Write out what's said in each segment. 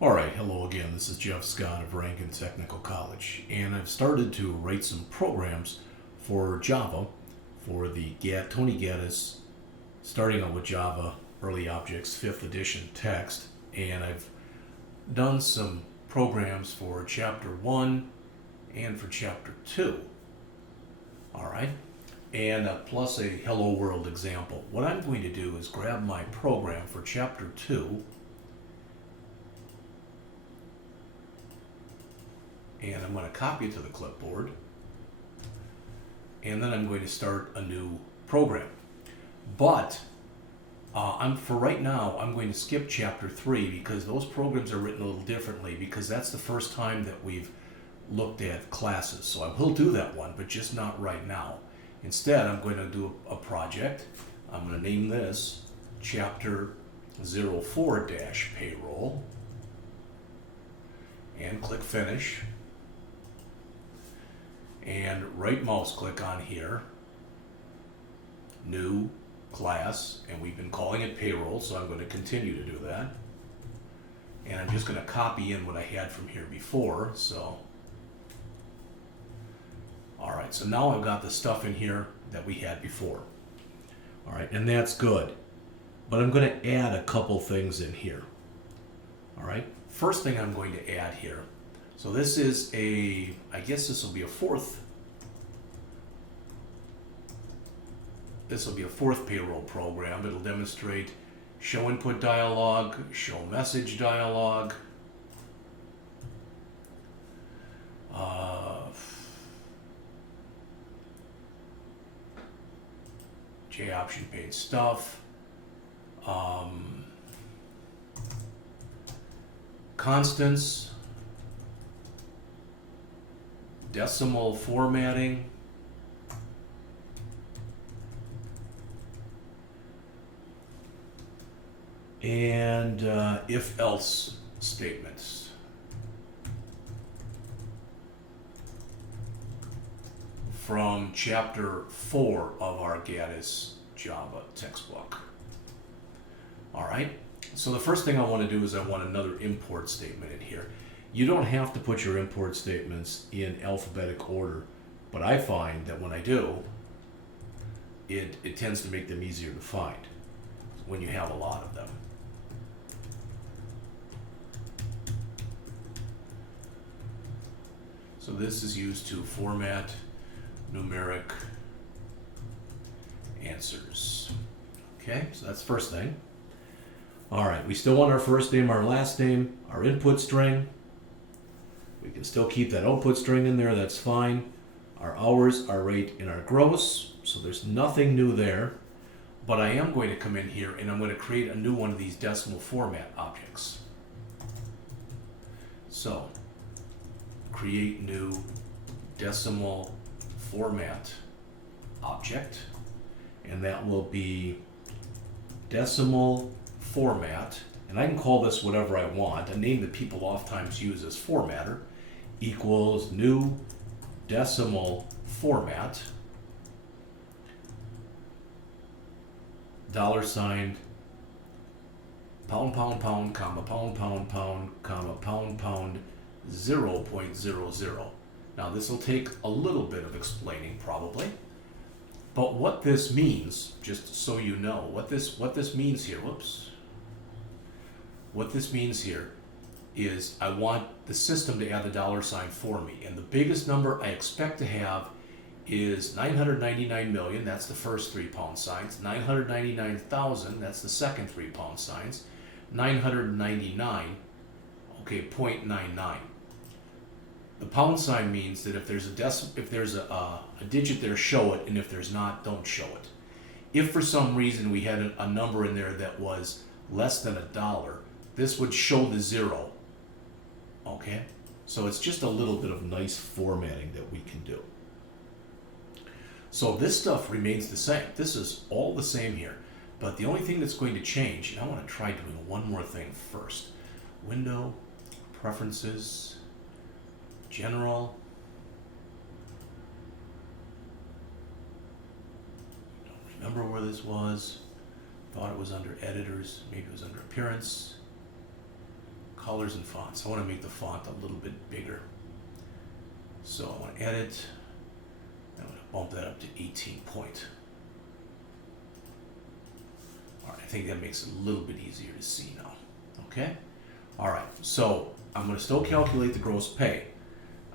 Alright, hello again. This is Jeff Scott of Rankin Technical College, and I've started to write some programs for Java for the Tony Gaddis starting out with Java Early Objects 5th edition text, and I've done some programs for Chapter 1 and for Chapter 2. Alright, and plus a Hello World example. What I'm going to do is grab my program for Chapter 2, and I'm going to copy it to the clipboard, and then I'm going to start a new program. But for right now, I'm going to skip Chapter 3 because those programs are written a little differently, because that's the first time that we've looked at classes. So I will do that one, but just not right now. Instead, I'm going to do a project. I'm going to name this Chapter 04-Payroll, and click Finish. And right mouse click on here, new class, and we've been calling it payroll, so I'm going to continue to do that. And I'm just going to copy in what I had from here before. So alright, so now I've got the stuff in here that we had before. Alright, and that's good. But I'm going to add a couple things in here. Alright, first thing I'm going to add here, so this is I guess this will be a fourth payroll program. It'll demonstrate show input dialog, show message dialog, J option paid stuff, constants, decimal formatting, and if-else statements. From Chapter 4 of our Gaddis Java textbook. Alright, so the first thing I want to do is I want another import statement in here. You don't have to put your import statements in alphabetic order, but I find that when I do, it tends to make them easier to find when you have a lot of them. So this is used to format numeric answers. Okay, so that's the first thing. Alright, we still want our first name, our last name, our input string. We can still keep that output string in there, that's fine. Our hours, our rate, and our gross. So there's nothing new there. But I am going to come in here and I'm going to create a new one of these decimal format objects. So, create new decimal format object, and that will be decimal format, and I can call this whatever I want, a name that people oftentimes use as formatter, equals new decimal format, $, pound, pound, pound, comma, pound, pound, pound, comma, pound, pound, 0.00. Now this will take a little bit of explaining probably, but what this means, just so you know, what this means here, what this means here is I want the system to add the $sign for me, and the biggest number I expect to have is 999 million, that's the first 3 pound signs, 999,000, that's the second 3 pound signs, 999, okay, 0.99. The pound sign means that if there's a digit there, show it, and if there's not, don't show it. If for some reason we had a number in there that was less than $1, this would show the 0. Okay? So it's just a little bit of nice formatting that we can do. So this stuff remains the same. This is all the same here. But the only thing that's going to change, and I want to try doing one more thing first. Window, Preferences, General. Don't remember where this was. Thought it was under Editors. Maybe it was under Appearance. colors and fonts. I want to make the font a little bit bigger. So I want to edit. I'm going to bump that up to 18 point. All right, I think that makes it a little bit easier to see now. Okay? All right, so I'm going to still calculate the gross pay.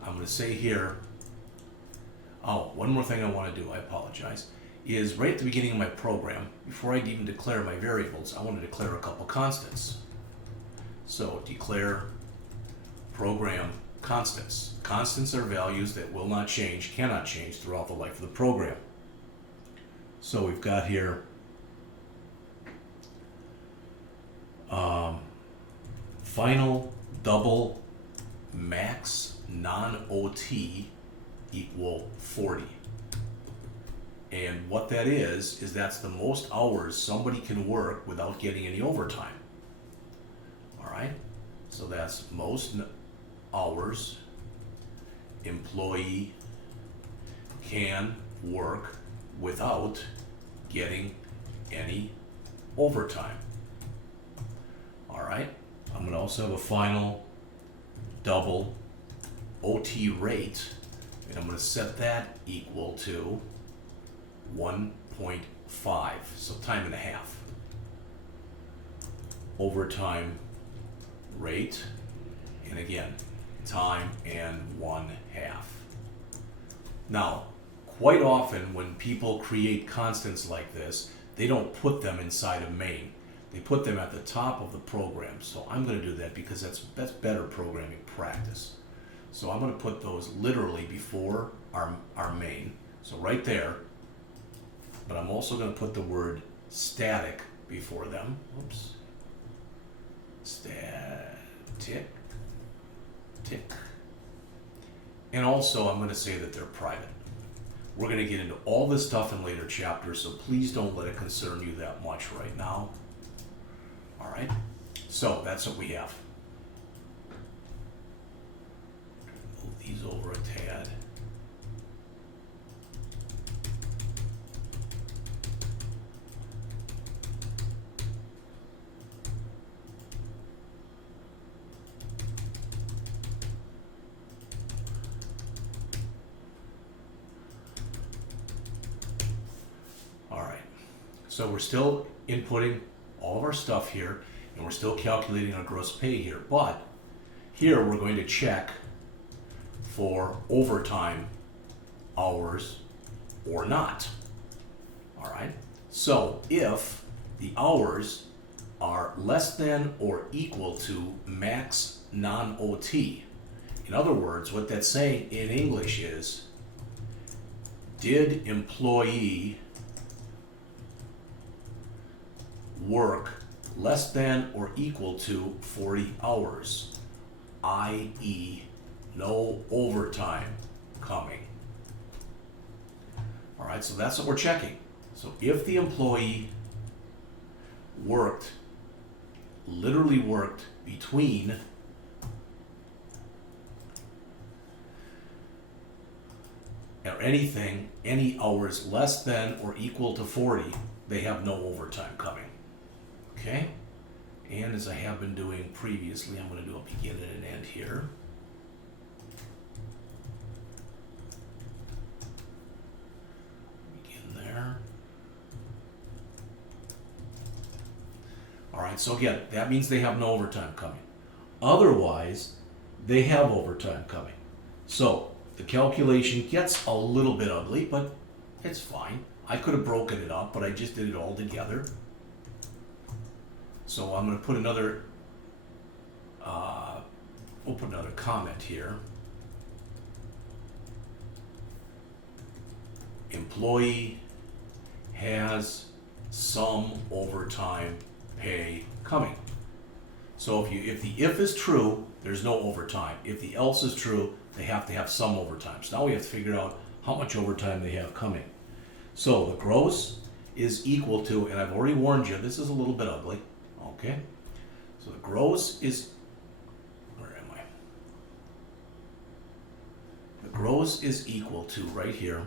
I'm going to say here, oh, one more thing I want to do, I apologize, is right at the beginning of my program, before I even declare my variables, I want to declare a couple constants. So declare program constants. Constants are values that will not change, cannot change throughout the life of the program. So we've got here final double max non-OT equal 40. And what that is that's the most hours somebody can work without getting any overtime. All right? So that's most hours employee can work without getting any overtime. All right? I'm going to also have a final double OT rate, and I'm going to set that equal to 1.5, so time and a half. Overtime rate, and again, time and 1/2. Now, quite often when people create constants like this, they don't put them inside of main. They put them at the top of the program. So I'm going to do that because that's better programming practice. So I'm going to put those literally before our main. So right there. But I'm also going to put the word static before them. Oops. Static. Tick. And also I'm going to say that they're private. We're going to get into all this stuff in later chapters, so please don't let it concern you that much right now. All right, so that's what we have. Move these over a tad. All right, so we're still inputting all of our stuff here, and we're still calculating our gross pay here, but here we're going to check for overtime hours or not. All right, so if the hours are less than or equal to max non-OT, in other words, what that's saying in English is, did employee work less than or equal to 40 hours, i.e. no overtime coming. All right, so that's what we're checking. So if the employee literally worked between or any hours less than or equal to 40, they have no overtime coming. Okay, and as I have been doing previously, I'm going to do a begin and an end here. Begin there. All right, so again, that means they have no overtime coming. Otherwise, they have overtime coming. So the calculation gets a little bit ugly, but it's fine. I could have broken it up, but I just did it all together. So I'm going to put another, we'll put another comment here. Employee has some overtime pay coming. So if the if is true, there's no overtime. If the else is true, they have to have some overtime. So now we have to figure out how much overtime they have coming. So the gross is equal to, and I've already warned you, this is a little bit ugly. Okay, so the gross is, where am I? The gross is equal to right here,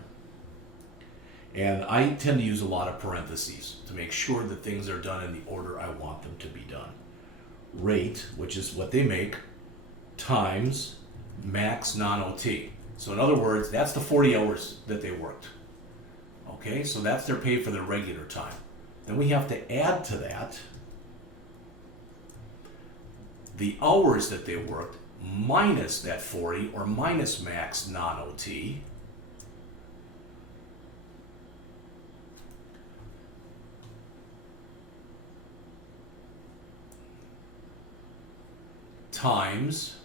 and I tend to use a lot of parentheses to make sure that things are done in the order I want them to be done. rate, which is what they make, times max non-OT. So in other words, that's the 40 hours that they worked. Okay, so that's their pay for their regular time. Then we have to add to that the hours that they worked minus that 40 or minus max non-OT. Times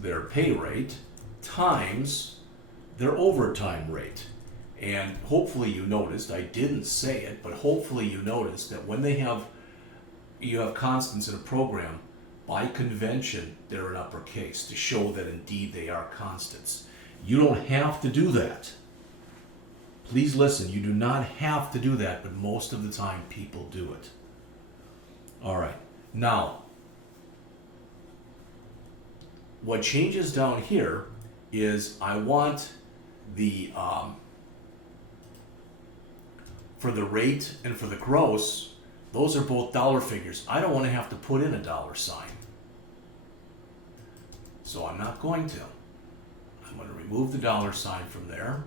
their pay rate times their overtime rate. And hopefully you noticed, I didn't say it, but hopefully you noticed that when you have constants in a program, by convention, they're in uppercase to show that indeed they are constants. You don't have to do that. Please listen, you do not have to do that, but most of the time people do it. All right, now, what changes down here is I want the, for the rate and for the gross, those are both dollar figures. I don't want to have to put in a dollar sign. So I'm not going to. I'm going to remove the dollar sign from there.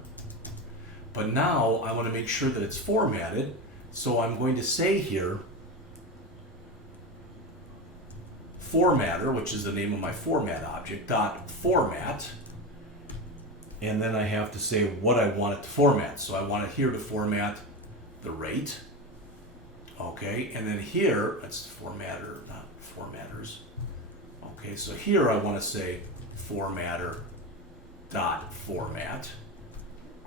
But now I want to make sure that it's formatted. So I'm going to say here, formatter, which is the name of my format object, dot format. And then I have to say what I want it to format. So I want it here to format the rate. Okay, and then here, that's formatter, not formatters. Okay, so here I want to say formatter dot format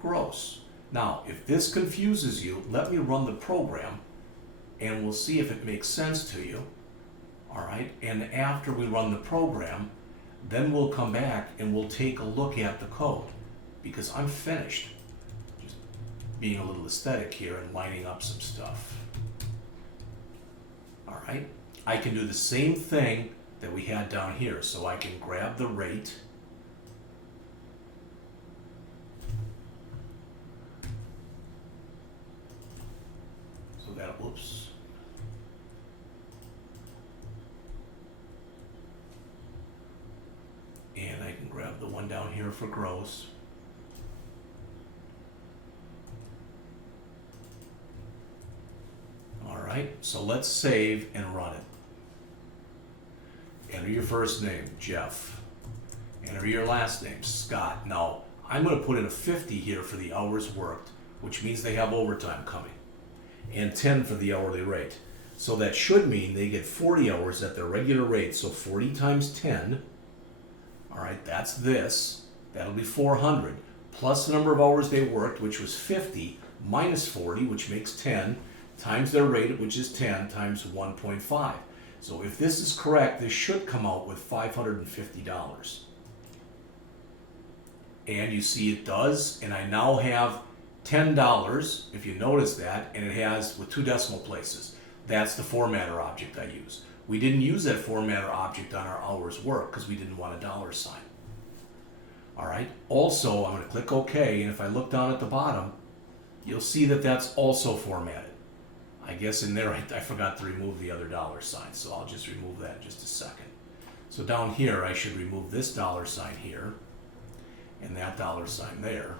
gross. Now, if this confuses you, let me run the program and we'll see if it makes sense to you. All right, and after we run the program, then we'll come back and we'll take a look at the code because I'm finished. Just being a little aesthetic here and lining up some stuff. All right, I can do the same thing that we had down here. So I can grab the rate. So that, whoops. And I can grab the one down here for gross. All right, so let's save and run it. Enter your first name, Jeff. Enter your last name, Scott. Now, I'm going to put in a 50 here for the hours worked, which means they have overtime coming, and 10 for the hourly rate. So that should mean they get 40 hours at their regular rate. So 40 times 10, all right, that's this. That'll be 400, plus the number of hours they worked, which was 50, minus 40, which makes 10, times their rate, which is 10, times 1.5. So if this is correct, this should come out with $550. And you see it does, and I now have $10, if you notice that, and it has with 2 decimal places. That's the formatter object I use. We didn't use that formatter object on our hours work because we didn't want a dollar sign. All right, also I'm going to click OK, and if I look down at the bottom, you'll see that that's also formatted. I guess in there I forgot to remove the other dollar sign, so I'll just remove that in just a second. So down here I should remove this dollar sign here and that dollar sign there.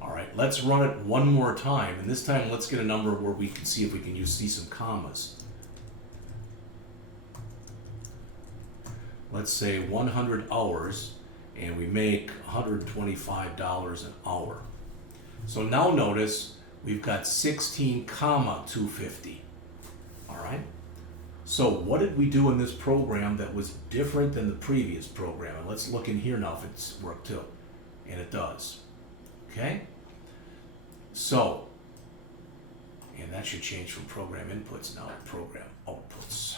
All right, let's run it one more time, and this time let's get a number where we can see if we can see some commas. Let's say 100 hours, and we make $125 an hour. So now notice we've got 16 comma 250. All right. So what did we do in this program that was different than the previous program? And let's look in here now if it's worked too. And it does. Okay. So, and that should change from program inputs now to program outputs,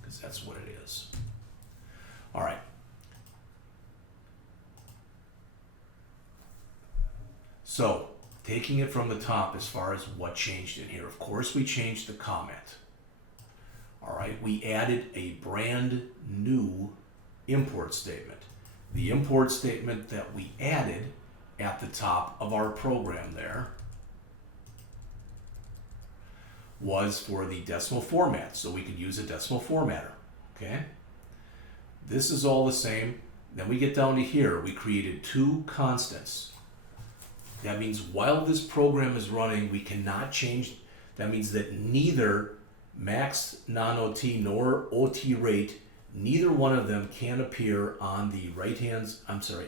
because that's what it is. All right. So, taking it from the top as far as what changed in here, of course we changed the comment. All right, we added a brand new import statement. The import statement that we added at the top of our program there was for the decimal format, so we could use a decimal formatter, okay? This is all the same. Then we get down to here, we created two constants. That means while this program is running, we cannot change. That means that neither max non-OT nor OT rate, neither one of them can appear on the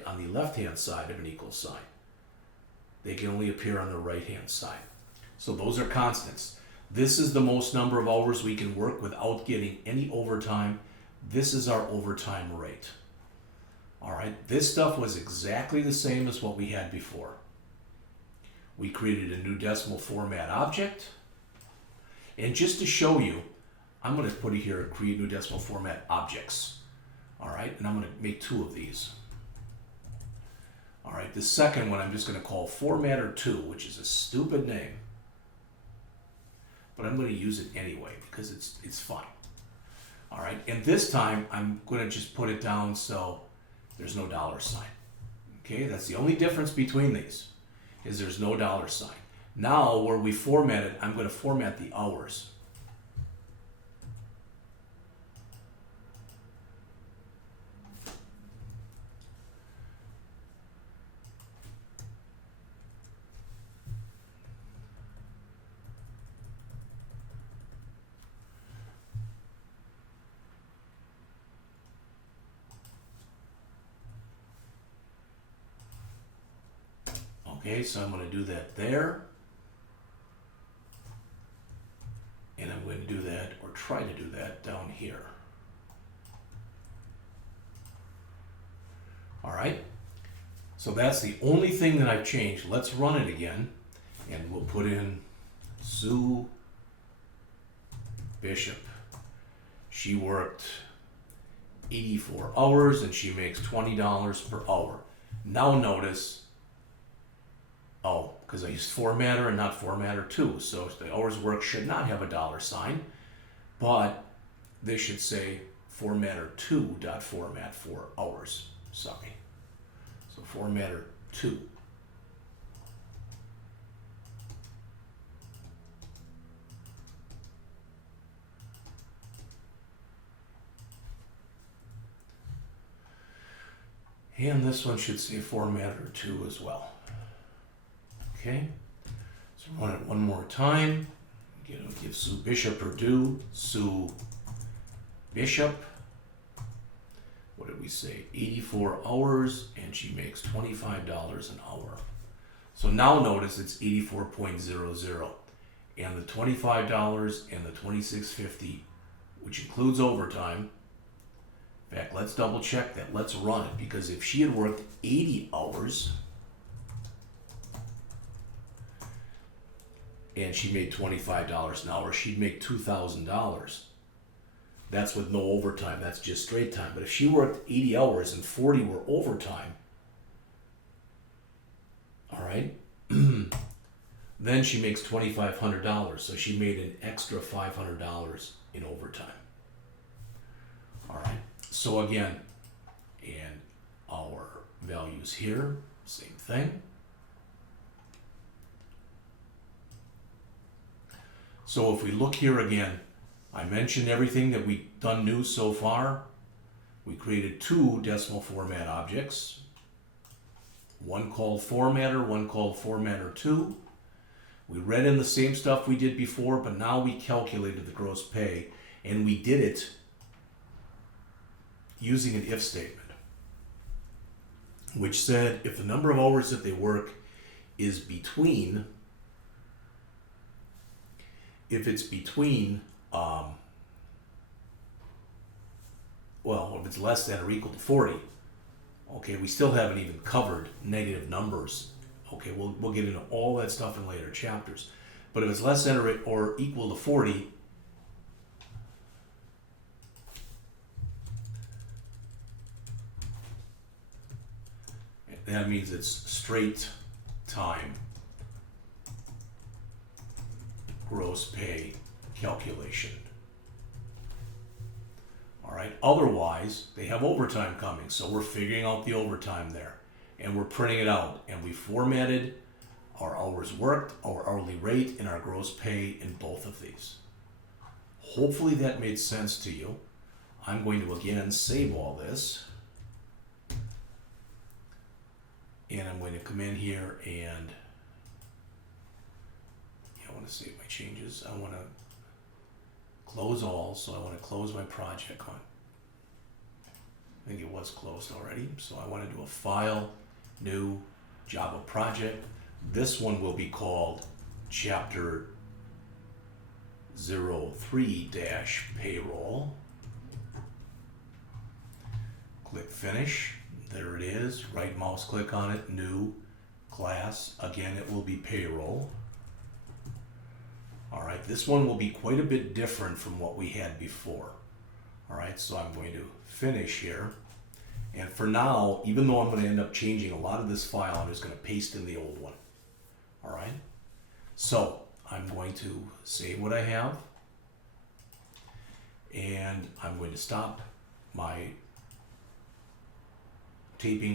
on the left-hand side of an equal sign. They can only appear on the right-hand side. So those are constants. This is the most number of hours we can work without getting any overtime. This is our overtime rate. All right, this stuff was exactly the same as what we had before. We created a new decimal format object. And just to show you, I'm going to put it here, create new decimal format objects. All right, and I'm going to make two of these. All right, the second one I'm just going to call formatter2, which is a stupid name. But I'm going to use it anyway because it's fun. All right, and this time I'm going to just put it down so there's no dollar sign. Okay, that's the only difference between these, is there's no dollar sign. Now where we format it, I'm going to format the hours. Okay, so I'm going to do that there. And I'm going to do that, or try to do that, down here. All right, so that's the only thing that I've changed. Let's run it again, and we'll put in Sue Bishop. She worked 84 hours, and she makes $20 per hour. Now notice, because I used formatter and not formatter2, so the hours worked should not have a dollar sign, but they should say formatter2.format for hours. Sorry. So formatter2. And this one should say formatter2 as well. Okay, so run it one more time. Give Sue Bishop her due. Sue Bishop, what did we say? 84 hours, and she makes $25 an hour. So now notice it's 84.00, and the $25 and the $26.50, which includes overtime. In fact, let's double check that. Let's run it, because if she had worked 80 hours, and she made $25 an hour, she'd make $2,000. That's with no overtime, that's just straight time. But if she worked 80 hours and 40 were overtime, all right, then she makes $2,500. So she made an extra $500 in overtime. All right, so again, and our values here, same thing. So if we look here again, I mentioned everything that we've done new so far. We created two decimal format objects, one called formatter, one called formatter2. We read in the same stuff we did before, but now we calculated the gross pay, and we did it using an if statement, which said if the number of hours that they work is between, if it's between, if it's less than or equal to 40, okay, we still haven't even covered negative numbers. Okay, we'll get into all that stuff in later chapters. But if it's less than or equal to 40, that means it's straight time gross pay calculation. All right, otherwise they have overtime coming, so we're figuring out the overtime there. and we're printing it out, and we formatted our hours worked, our hourly rate, and our gross pay in both of these. Hopefully that made sense to you. I'm going to again save all this, and I'm going to come in here and I want to save my changes. I want to close all, so I want to close my project on. I think it was closed already, so I want to do a file, new Java project. This one will be called Chapter 03-Payroll. Click Finish. There it is. Right mouse click on it. New class. Again, it will be Payroll. All right, this one will be quite a bit different from what we had before. All right, so I'm going to finish here. And for now, even though I'm going to end up changing a lot of this file, I'm just going to paste in the old one. All right, so I'm going to save what I have, and I'm going to stop my taping.